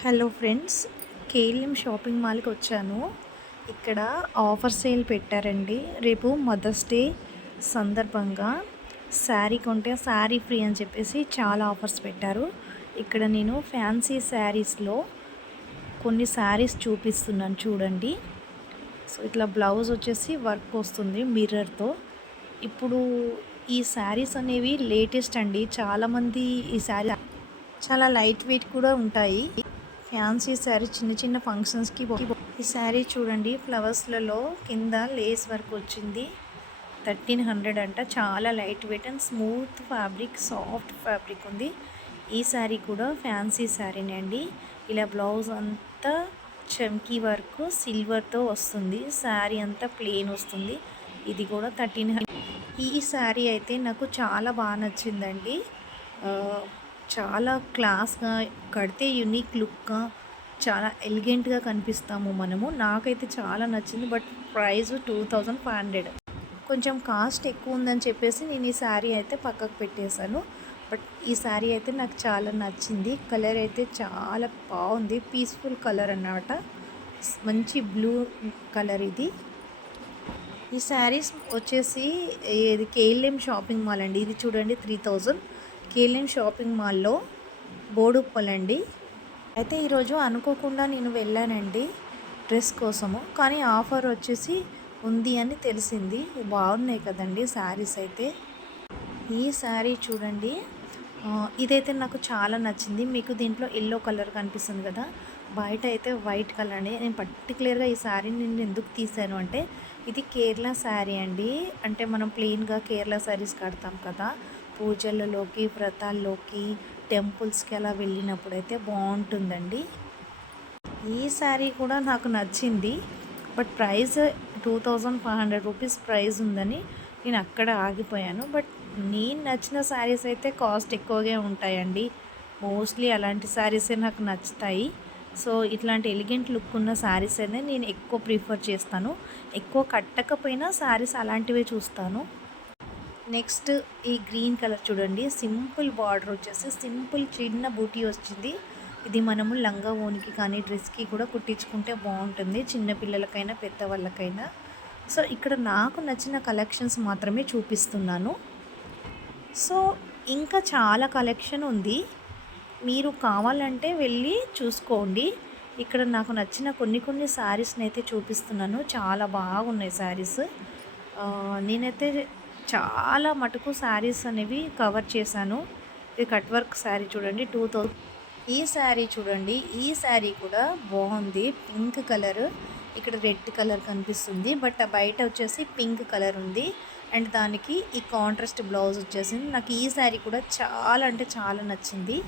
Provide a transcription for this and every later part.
Hello friends KLM shopping మాల్కి వచ్చాను. ఇక్కడ ఆఫర్ సేల్ పెట్టారండి. రేపు మదర్స్ డే సందర్భంగా శారీ కొంటే శారీ ఫ్రీ అని చెప్పేసి చాలా ఆఫర్స్ పెట్టారు. ఇక్కడ నేను ఫ్యాన్సీ శారీస్లో కొన్ని శారీస్ చూపిస్తున్నాను చూడండి. సో ఇట్లా బ్లౌజ్ వచ్చేసి వర్క్ వస్తుంది మిర్రర్తో. ఇప్పుడు ఈ శారీస్ అనేవి లేటెస్ట్ అండి. చాలామంది ఈ శారీ చాలా లైట్ వెయిట్ కూడా ఉంటాయి. ఫ్యాన్సీ శారీ చిన్న చిన్న ఫంక్షన్స్కి ఈ శారీ చూడండి ఫ్లవర్స్లలో కింద లేస్ వర్క్ వచ్చింది. థర్టీన్ హండ్రెడ్ అంట చాలా light weight and smooth fabric soft fabric ఉంది. ఈ శారీ కూడా ఫ్యాన్సీ శారీనే అండి. ఇలా బ్లౌజ్ అంతా చమ్కీ వర్క్ సిల్వర్తో వస్తుంది. శారీ అంతా ప్లెయిన్ వస్తుంది. ఇది కూడా థర్టీన్ ఈ శారీ అయితే నాకు చాలా బాగా నచ్చిందండి. చాలా క్లాస్గా కడితే యునిక్ లుక్గా చాలా ఎలిగెంట్గా కనిపిస్తాము మనము. నాకైతే చాలా నచ్చింది. But price two thousand five hundred. కొంచెం కాస్ట్ ఎక్కువ ఉందని చెప్పేసి నేను ఈ శారీ అయితే పక్కకు పెట్టేశాను. బట్ ఈ శారీ అయితే నాకు చాలా నచ్చింది. కలర్ అయితే చాలా బాగుంది. పీస్ఫుల్ కలర్ అన్నమాట. మంచి బ్లూ కలర్ ఇది. ఈ శారీస్ వచ్చేసి ఇది కేఎల్ఎం షాపింగ్ మాల్ అండి. ఇది చూడండి త్రీ థౌజండ్. కేలిన్ షాపింగ్ మాల్లో బోడుప్పలండి అయితే ఈరోజు అనుకోకుండా నేను వెళ్ళానండి డ్రెస్ కోసము. కానీ ఆఫర్ వచ్చేసి ఉంది అని తెలిసింది. బాగున్నాయి కదండి శారీస్ అయితే. ఈ శారీ చూడండి. ఇదైతే నాకు చాలా నచ్చింది. మీకు దీంట్లో ఎల్లో కలర్ కనిపిస్తుంది కదా. బయట అయితే వైట్ కలర్ అండి. నేను పర్టికులర్గా ఈ శారీని నేను ఎందుకు తీశాను అంటే ఇది కేరళ శారీ అండి. అంటే మనం ప్లెయిన్గా కేరళ శారీస్ కడతాం కదా. పూజలలోకి వ్రతాల్లోకి టెంపుల్స్కి అలా వెళ్ళినప్పుడు అయితే బాగుంటుందండి. ఈ శారీ కూడా నాకు నచ్చింది. But price two thousand five hundred rupees price ఉందని నేను అక్కడ ఆగిపోయాను. బట్ నేను నచ్చిన శారీస్ అయితే కాస్ట్ ఎక్కువగా ఉంటాయండి. మోస్ట్లీ అలాంటి శారీసే నాకు నచ్చుతాయి. సో ఇట్లాంటి ఎలిగెంట్ లుక్ ఉన్న శారీస్ అయితే నేను ఎక్కువ ప్రిఫర్ చేస్తాను. ఎక్కువ కట్టకపోయినా శారీస్ అలాంటివే చూస్తాను. నెక్స్ట్ ఈ గ్రీన్ కలర్ చూడండి. సింపుల్ బార్డర్ వచ్చేసి సింపుల్ చిన్న బూటీ వచ్చింది. ఇది మనము లంగా ఓనికి కానీ డ్రెస్కి కూడా కుట్టించుకుంటే బాగుంటుంది. చిన్నపిల్లలకైనా పెద్దవాళ్ళకైనా సో ఇక్కడ నాకు నచ్చిన కలెక్షన్స్ మాత్రమే చూపిస్తున్నాను. సో ఇంకా చాలా కలెక్షన్ ఉంది. మీరు కావాలంటే వెళ్ళి చూసుకోండి. ఇక్కడ నాకు నచ్చిన కొన్ని కొన్ని శారీస్ని అయితే చూపిస్తున్నాను. చాలా బాగున్నాయి శారీస్. నేనైతే చాలా మటుకు శారీస్ అనేవి కవర్ చేశాను. ఇది కట్ వర్క్ శారీ చూడండి టూ థౌజండ్ ఈ శారీ చూడండి ఈ శారీ కూడా బాగుంది పింక్ కలర్. ఇక్కడ రెడ్ కలర్ కనిపిస్తుంది బట్ బయట వచ్చేసి పింక్ కలర్ ఉంది. అండ్ దానికి ఈ కాంట్రాస్ట్ బ్లౌజ్ వచ్చేసింది. నాకు ఈ శారీ కూడా చాలా అంటే చాలా నచ్చింది.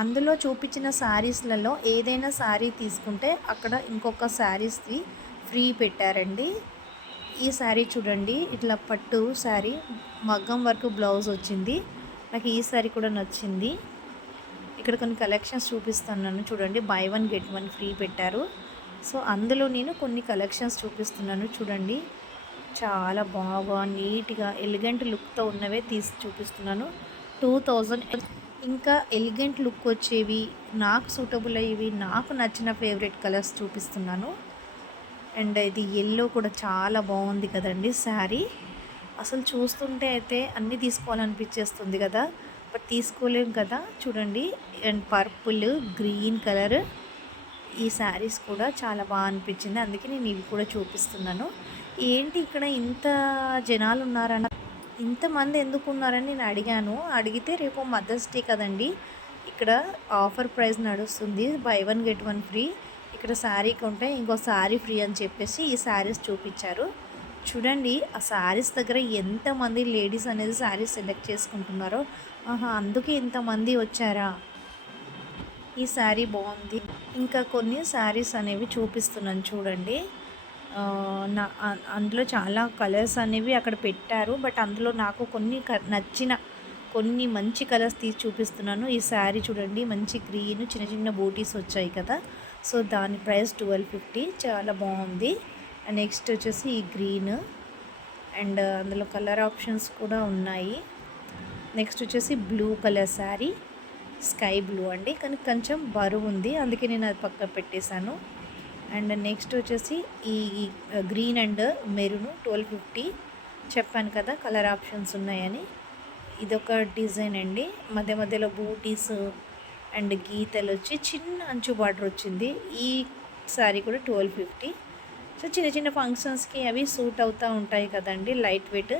అందులో చూపించిన శారీస్లలో ఏదైనా శారీ తీసుకుంటే అక్కడ ఇంకొక శారీస్ది ఫ్రీ పెట్టారండి. ఈ శారీ చూడండి ఇట్లా పట్టు శారీ మగ్గం వర్క్ బ్లౌజ్ వచ్చింది. నాకు ఈ శారీ కూడా నచ్చింది. ఇక్కడ కొన్ని కలెక్షన్స్ చూపిస్తున్నాను చూడండి buy one get one free పెట్టారు. సో అందులో నేను కొన్ని కలెక్షన్స్ చూపిస్తున్నాను చూడండి. చాలా బాగా నీట్గా ఎలిగెంట్ లుక్తో ఉన్నవే తీసి చూపిస్తున్నాను. టూ థౌజండ్ ఇంకా ఎలిగెంట్ లుక్ వచ్చేవి నాకు సూటబుల్ అయ్యేవి నాకు నచ్చిన ఫేవరెట్ కలర్స్ చూపిస్తున్నాను. అండ్ ఇది ఎల్లో కూడా చాలా బాగుంది కదండి శారీ అసలు చూస్తుంటే అయితే అన్నీ తీసుకోవాలనిపించేస్తుంది కదా. బట్ తీసుకోలేం కదా చూడండి. అండ్ పర్పుల్ గ్రీన్ కలర్ ఈ శారీస్ కూడా చాలా బాగా అనిపించింది. అందుకే నేను ఇవి కూడా చూపిస్తున్నాను. ఏంటి ఇక్కడ ఇంత జనాలు ఉన్నారన్న ఇంతమంది ఎందుకు ఉన్నారని నేను అడిగాను. అడిగితే రేపు మదర్స్ డే కదండి. ఇక్కడ ఆఫర్ ప్రైస్ నడుస్తుంది. Buy one get one free. ఇక్కడ శారీ కొంటే ఇంకో శారీ ఫ్రీ అని చెప్పేసి ఈ శారీస్ చూపించారు. చూడండి ఆ శారీస్ దగ్గర ఎంతమంది లేడీస్ అనేది శారీస్ సెలెక్ట్ చేసుకుంటున్నారో. ఆహా అందుకే ఇంతమంది వచ్చారా? ఈ శారీ బాగుంది. ఇంకా కొన్ని శారీస్ అనేవి చూపిస్తున్నాను చూడండి. నా అందులో చాలా కలర్స్ అనేవి అక్కడ పెట్టారు. బట్ అందులో నాకు కొన్ని క- నచ్చిన కొన్ని మంచి కలర్స్ తీసి చూపిస్తున్నాను. ఈ శారీ చూడండి మంచి గ్రీన్ చిన్న చిన్న బూటీస్ వచ్చాయి కదా. సో దాని ప్రైస్ ట్వెల్వ్ ఫిఫ్టీ చాలా బాగుంది. అండ్ నెక్స్ట్ వచ్చేసి ఈ గ్రీన్. అండ్ అందులో కలర్ ఆప్షన్స్ కూడా ఉన్నాయి. నెక్స్ట్ వచ్చేసి blue colour sari. Sky blue అండి. కానీ కొంచెం బరువు ఉంది. అందుకే నేను అది పక్కన పెట్టేశాను. అండ్ నెక్స్ట్ వచ్చేసి ఈ green and maroon twelve fifty. చెప్పాను కదా కలర్ ఆప్షన్స్ ఉన్నాయని. ఇదొక డిజైన్ అండి. మధ్య మధ్యలో బూటీస్ అండ్ గీతలు వచ్చి చిన్న అంచు బార్డర్ వచ్చింది. ఈ సారీ కూడా ట్వెల్వ్ ఫిఫ్టీ. సో చిన్న చిన్న ఫంక్షన్స్కి అవి సూట్ అవుతూ ఉంటాయి కదండి లైట్ వెయిట్.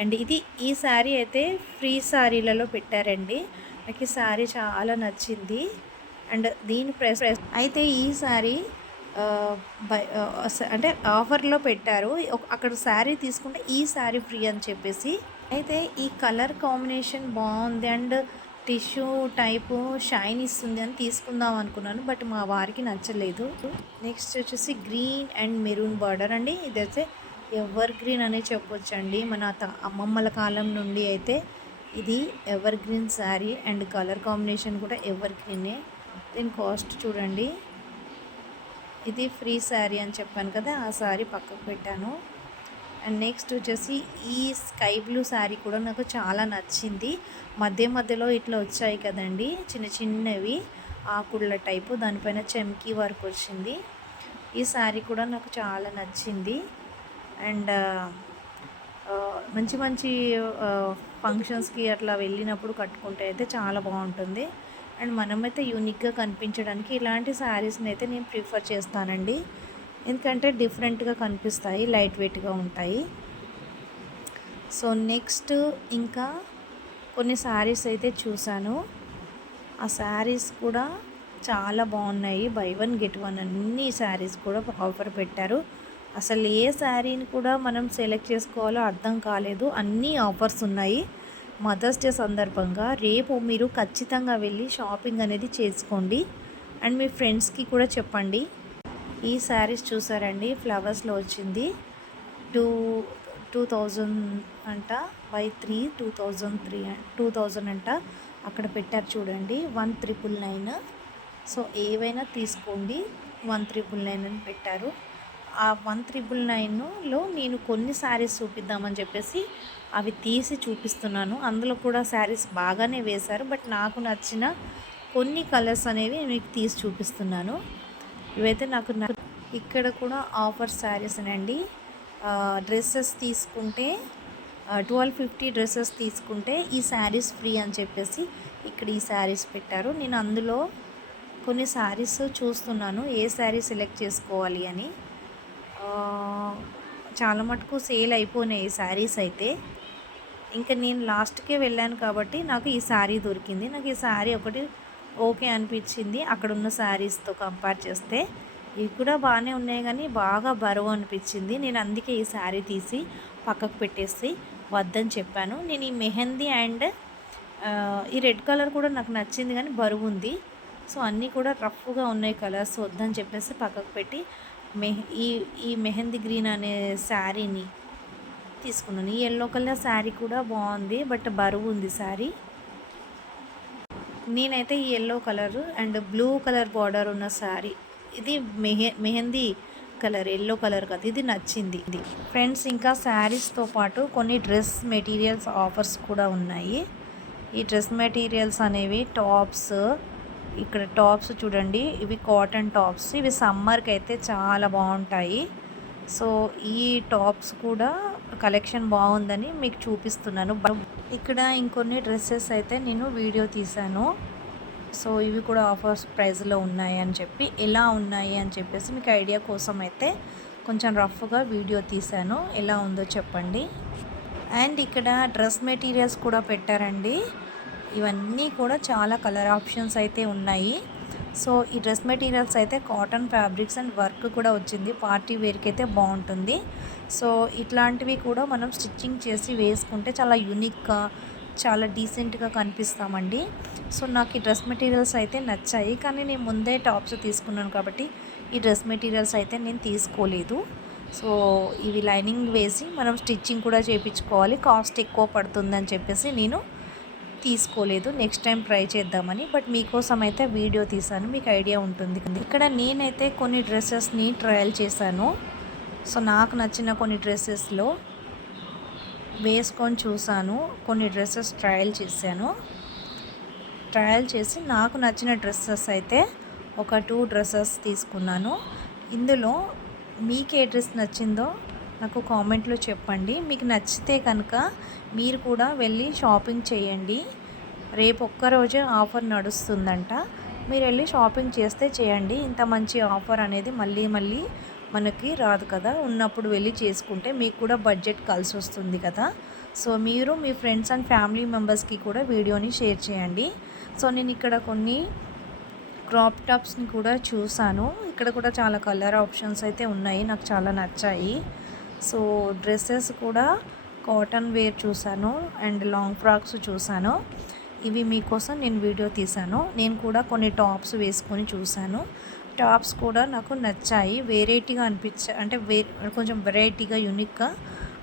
అండ్ ఇది ఈ శారీ అయితే ఫ్రీ శారీలలో పెట్టారండి. నాకు ఈ శారీ చాలా నచ్చింది. అండ్ దీని ప్రెస్ అయితే ఈ శారీ అంటే ఆఫర్లో పెట్టారు. అక్కడ శారీ తీసుకుంటే ఈ శారీ ఫ్రీ అని చెప్పేసి. అయితే ఈ కలర్ కాంబినేషన్ బాగుంది అండ్ టిష్యూ టైపు షైన్ ఇస్తుంది అని తీసుకుందాం అనుకున్నాను బట్ మా వారికి నచ్చలేదు. నెక్స్ట్ వచ్చేసి గ్రీన్ అండ్ మెరూన్ బార్డర్ అండి. ఇదైతే ఎవర్ గ్రీన్ అనే చెప్పొచ్చండి. మన త- అమ్మమ్మల కాలం నుండి అయితే ఇది evergreen sari and colour combination కూడా ఎవర్ గ్రీనే. దీని కాస్ట్ చూడండి. ఇది ఫ్రీ శారీ అని చెప్పాను కదా ఆ శారీ పక్కకు పెట్టాను. అండ్ నెక్స్ట్ వచ్చేసి ఈ స్కై బ్లూ శారీ కూడా నాకు చాలా నచ్చింది. మధ్య మధ్యలో ఇట్లా వచ్చాయి కదండి చిన్న చిన్నవి ఆకుళ్ళ టైపు దానిపైన చెమ్కీ వర్క్ వచ్చింది. ఈ శారీ కూడా నాకు చాలా నచ్చింది. అండ్ మంచి మంచి ఫంక్షన్స్కి అట్లా వెళ్ళినప్పుడు కట్టుకుంటే అయితే చాలా బాగుంటుంది. అండ్ మనమైతే యూనిక్గా కనిపించడానికి ఇలాంటి శారీస్ని అయితే నేను ప్రిఫర్ చేస్తానండి. ఎందుకంటే డిఫరెంట్గా కనిపిస్తాయి లైట్ వెయిట్గా ఉంటాయి. సో నెక్స్ట్ ఇంకా కొన్ని శారీస్ అయితే చూశాను. ఆ శారీస్ కూడా చాలా బాగున్నాయి. బై వన్ గెట్ వన్ అన్ని శారీస్ కూడా ఆఫర్ పెట్టారు. అసలు ఏ శారీని కూడా మనం సెలెక్ట్ చేసుకోవాలో అర్థం కాలేదు. అన్నీ ఆఫర్స్ ఉన్నాయి. మదర్స్ డే సందర్భంగా రేపు మీరు ఖచ్చితంగా వెళ్ళి షాపింగ్ అనేది చేసుకోండి. అండ్ మీ ఫ్రెండ్స్కి కూడా చెప్పండి. ఈ శారీస్ చూసారండి ఫ్లవర్స్లో వచ్చింది. టూ టూ థౌజండ్ అంట by three two thousand three two thousand అంట అక్కడ పెట్టారు చూడండి వన్ త్రిపుల్ నైన్. సో ఏవైనా తీసుకోండి వన్ త్రిపుల్ నైన్ అని పెట్టారు. ఆ వన్ త్రిబుల్ నైన్లో నేను కొన్ని శారీస్ చూపిద్దామని చెప్పేసి అవి తీసి చూపిస్తున్నాను. అందులో కూడా శారీస్ బాగానే వేశారు. బట్ నాకు నచ్చిన కొన్ని కలర్స్ అనేవి మీకు తీసి చూపిస్తున్నాను. ఇవైతే నాకు ఇక్కడ కూడా ఆఫర్ శారీస్ అండి డ్రెస్సెస్ తీసుకుంటే ట్వెల్వ్ ఫిఫ్టీ డ్రెస్సెస్ తీసుకుంటే ఈ శారీస్ ఫ్రీ అని చెప్పేసి ఇక్కడ ఈ శారీస్ పెట్టారు. నేను అందులో కొన్ని శారీస్ చూస్తున్నాను. ఏ శారీ సెలెక్ట్ చేసుకోవాలి అని. చాలా మటుకు సేల్ అయిపోయినాయి ఈ శారీస్ అయితే. ఇంకా నేను లాస్ట్కే వెళ్ళాను కాబట్టి నాకు ఈ శారీ దొరికింది. నాకు ఈ శారీ ఒకటి ఓకే అనిపించింది. అక్కడ ఉన్న శారీస్తో కంపేర్ చేస్తే ఇవి కూడా బాగానే ఉన్నాయి కానీ బాగా బరువు అనిపించింది. నేను అందుకే ఈ శారీ తీసి పక్కకు పెట్టేసి వద్దని చెప్పాను. నేను ఈ మెహందీ అండ్ ఈ రెడ్ కలర్ కూడా నాకు నచ్చింది కానీ బరువు ఉంది. సో అన్నీ కూడా రఫ్గా ఉన్నాయి కలర్స్ వద్దని చెప్పేసి పక్కకు పెట్టి మెహ ఈ ఈ మెహందీ గ్రీన్ అనే శారీని తీసుకున్నాను. ఈ ఎల్లో కలర్ శారీ కూడా బాగుంది బట్ బరువు ఉంది శారీ. నేనైతే ఈ yellow colour and blue colour border ఉన్న శారీ. ఇది మెహ మెహందీ కలర్ ఎల్లో కలర్ కదా ఇది నచ్చింది. ఇది ఫ్రెండ్స్ ఇంకా శారీస్తో పాటు కొన్ని డ్రెస్ మెటీరియల్స్ ఆఫర్స్ కూడా ఉన్నాయి. ఈ డ్రెస్ మెటీరియల్స్ అనేవి టాప్స్ ఇక్కడ టాప్స్ చూడండి. ఇవి కాటన్ టాప్స్. ఇవి సమ్మర్కి అయితే చాలా బాగుంటాయి. సో ఈ టాప్స్ కూడా కలెక్షన్ బాగుందని మీకు చూపిస్తున్నాను. ఇక్కడ ఇంకొన్ని డ్రెస్సెస్ అయితే నేను వీడియో తీశాను. సో ఇవి కూడా ఆఫర్స్ ప్రైస్లో ఉన్నాయి అని చెప్పి ఎలా ఉన్నాయి అని చెప్పేసి మీకు ఐడియా కోసం అయితే కొంచెం రఫ్గా వీడియో తీశాను. ఎలా ఉందో చెప్పండి. అండ్ ఇక్కడ డ్రెస్ మెటీరియల్స్ కూడా పెట్టారండి. ఇవన్నీ కూడా చాలా కలర్ ఆప్షన్స్ అయితే ఉన్నాయి. సో ఈ డ్రెస్ మెటీరియల్స్ అయితే కాటన్ ఫ్యాబ్రిక్స్ అండ్ వర్క్ కూడా వచ్చింది. పార్టీ వేర్కి అయితే బాగుంటుంది. సో ఇట్లాంటివి కూడా మనం స్టిచ్చింగ్ చేసి వేసుకుంటే చాలా యూనిక్గా చాలా డీసెంట్గా కనిపిస్తామండి. సో నాకు ఈ డ్రెస్ మెటీరియల్స్ అయితే నచ్చాయి. కానీ నేను ముందే టాప్స్ తీసుకున్నాను కాబట్టి ఈ డ్రెస్ మెటీరియల్స్ అయితే నేను తీసుకోలేదు. సో ఇవి లైనింగ్ వేసి మనం స్టిచ్చింగ్ కూడా చేయించుకోవాలి. కాస్ట్ ఎక్కువ పడుతుందని చెప్పేసి నేను తీసుకోలేదు. నెక్స్ట్ టైం ట్రై చేద్దామని. బట్ మీకోసం అయితే వీడియో తీసాను మీకు ఐడియా ఉంటుంది. ఇక్కడ నేనైతే కొన్ని డ్రెస్సెస్ని ట్రయల్ చేశాను. సో నాకు నచ్చిన కొన్ని డ్రెస్సెస్లో వేసుకొని చూశాను. కొన్ని డ్రెస్సెస్ ట్రయల్ చేశాను. ట్రయల్ చేసి నాకు నచ్చిన డ్రెస్సెస్ అయితే ఒక టూ డ్రెస్సెస్ తీసుకున్నాను. ఇందులో మీకు ఏ డ్రెస్ నచ్చిందో నాకు కామెంట్లో చెప్పండి. మీకు నచ్చితే కనుక మీరు కూడా వెళ్ళి షాపింగ్ చేయండి. రేపు ఒక్కరోజే ఆఫర్ నడుస్తుందంట. మీరు వెళ్ళి షాపింగ్ చేస్తే చేయండి. ఇంత మంచి ఆఫర్ అనేది మళ్ళీ మళ్ళీ మనకి రాదు కదా. ఉన్నప్పుడు వెళ్ళి చేసుకుంటే మీకు కూడా బడ్జెట్ కలిసి వస్తుంది కదా. సో మీరు మీ ఫ్రెండ్స్ అండ్ ఫ్యామిలీ మెంబర్స్కి కూడా వీడియోని షేర్ చేయండి. సో నేను ఇక్కడ కొన్ని క్రాప్ టాప్స్ని కూడా చూసాను. ఇక్కడ కూడా చాలా కలర్ ఆప్షన్స్ అయితే ఉన్నాయి. నాకు చాలా నచ్చాయి. సో డ్రెస్సెస్ కూడా కాటన్ వేర్ చూశాను అండ్ లాంగ్ ఫ్రాక్స్ చూశాను. ఇవి మీకోసం నేను వీడియో తీశాను. నేను కూడా కొన్ని టాప్స్ వేసుకొని చూశాను. టాప్స్ కూడా నాకు నచ్చాయి. వెరైటీగా అనిపించ అంటే వే కొంచెం వెరైటీగా యూనిక్గా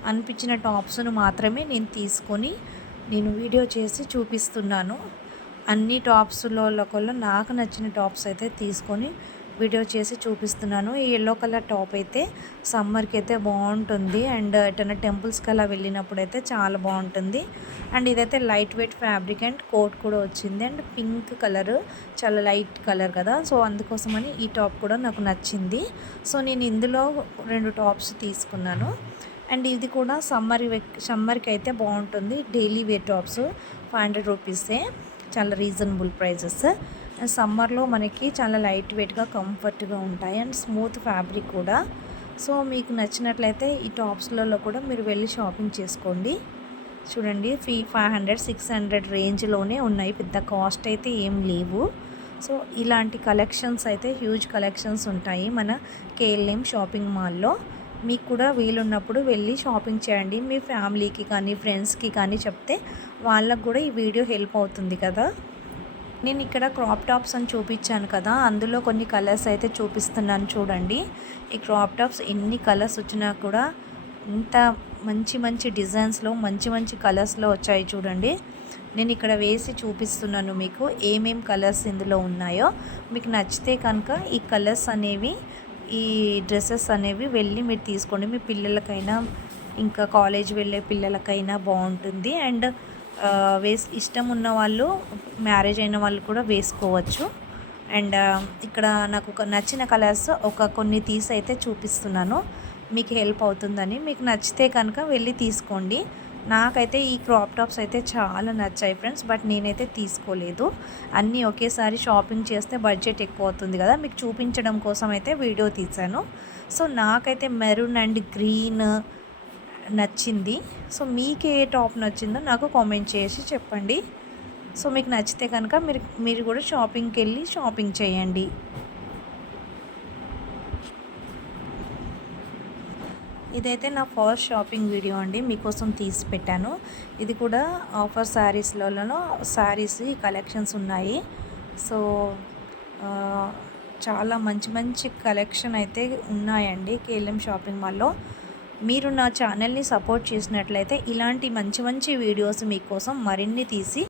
అనిపించిన టాప్స్ను మాత్రమే నేను తీసుకొని నేను వీడియో చేసి చూపిస్తున్నాను. అన్ని టాప్స్లో నాకు నచ్చిన టాప్స్ అయితే తీసుకొని వీడియో చేసి చూపిస్తున్నాను. ఈ ఎల్లో కలర్ టాప్ అయితే సమ్మర్కి అయితే బాగుంటుంది. అండ్ ఎటైనా టెంపుల్స్కి అలా వెళ్ళినప్పుడు అయితే చాలా బాగుంటుంది. అండ్ ఇదైతే light weight fabric and coat కూడా వచ్చింది. అండ్ పింక్ కలర్ చాలా లైట్ కలర్ కదా. సో అందుకోసమని ఈ టాప్ కూడా నాకు నచ్చింది. సో నేను ఇందులో రెండు టాప్స్ తీసుకున్నాను. అండ్ ఇది కూడా సమ్మర్ సమ్మర్కి అయితే బాగుంటుంది. Daily wear tops five hundred రూపీసే చాలా రీజనబుల్ ప్రైజెస్ సమ్మర్లో మనకి చాలా లైట్ వెయిట్గా కంఫర్ట్గా ఉంటాయి. అండ్ స్మూత్ ఫ్యాబ్రిక్ కూడా. సో మీకు నచ్చినట్లయితే ఈ టాప్స్లలో కూడా మీరు వెళ్ళి షాపింగ్ చేసుకోండి. చూడండి ఫీ ఫైవ్ హండ్రెడ్ సిక్స్ హండ్రెడ్ రేంజ్లోనే ఉన్నాయి. పెద్ద కాస్ట్ అయితే ఏం లేవు. సో ఇలాంటి కలెక్షన్స్ అయితే హ్యూజ్ కలెక్షన్స్ ఉంటాయి మన కేఎల్ఎం షాపింగ్ మాల్లో. మీకు కూడా వీలున్నప్పుడు వెళ్ళి షాపింగ్ చేయండి. మీ ఫ్యామిలీకి కానీ ఫ్రెండ్స్కి కానీ చెప్తే వాళ్ళకు కూడా ఈ వీడియో హెల్ప్ అవుతుంది కదా. నేను ఇక్కడ క్రాప్ టాప్స్ అని చూపించాను కదా అందులో కొన్ని కలర్స్ అయితే చూపిస్తున్నాను చూడండి. ఈ క్రాప్ టాప్స్ ఎన్ని కలర్స్ వచ్చినా కూడా ఇంత మంచి మంచి డిజైన్స్లో మంచి మంచి కలర్స్లో వచ్చాయి చూడండి. నేను ఇక్కడ వేసి చూపిస్తున్నాను మీకు ఏమేం కలర్స్ ఇందులో ఉన్నాయో. మీకు నచ్చితే కనుక ఈ కలర్స్ అనేవి ఈ డ్రెస్సెస్ అనేవి వెళ్ళి మీరు తీసుకోండి. మీ పిల్లలకైనా ఇంకా కాలేజ్ వెళ్ళే పిల్లలకైనా బాగుంటుంది. అండ్ వేస్ ఇష్టం ఉన్న వాళ్ళు మ్యారేజ్ అయిన వాళ్ళు కూడా వేసుకోవచ్చు. అండ్ ఇక్కడ నాకు ఒక నచ్చిన కలర్స్ ఒక కొన్ని తీసి అయితే చూపిస్తున్నాను. మీకు హెల్ప్ అవుతుందని. మీకు నచ్చితే కనుక వెళ్ళి తీసుకోండి. నాకైతే ఈ క్రాప్ టాప్స్ అయితే చాలా నచ్చాయి ఫ్రెండ్స్ బట్ నేనైతే తీసుకోలేదు. అన్నీ ఒకేసారి షాపింగ్ చేస్తే బడ్జెట్ ఎక్కువ అవుతుంది కదా. మీకు చూపించడం కోసం అయితే వీడియో తీశాను. సో నాకైతే మెరూన్ అండ్ గ్రీన్ నచ్చింది. సో మీకు ఏ టాప్ నచ్చిందో నాకు కామెంట్ చేసి చెప్పండి. సో మీకు నచ్చితే కనుక మీరు మీరు కూడా షాపింగ్కి వెళ్ళి షాపింగ్ చేయండి. ఇదైతే నా ఫస్ట్ షాపింగ్ వీడియో అండి. మీకోసం తీసి పెట్టాను. ఇది కూడా ఆఫర్ శారీస్లలో శారీస్ కలెక్షన్స్ ఉన్నాయి. సో చాలా మంచి మంచి కలెక్షన్ అయితే ఉన్నాయండి కేఎల్ఎం షాపింగ్ మాల్లో. మీరు నా ఛానల్ని సపోర్ట్ చేసినట్లయితే ఇలాంటి మంచి మంచి వీడియోస్ మీకోసం మరిన్ని తీసి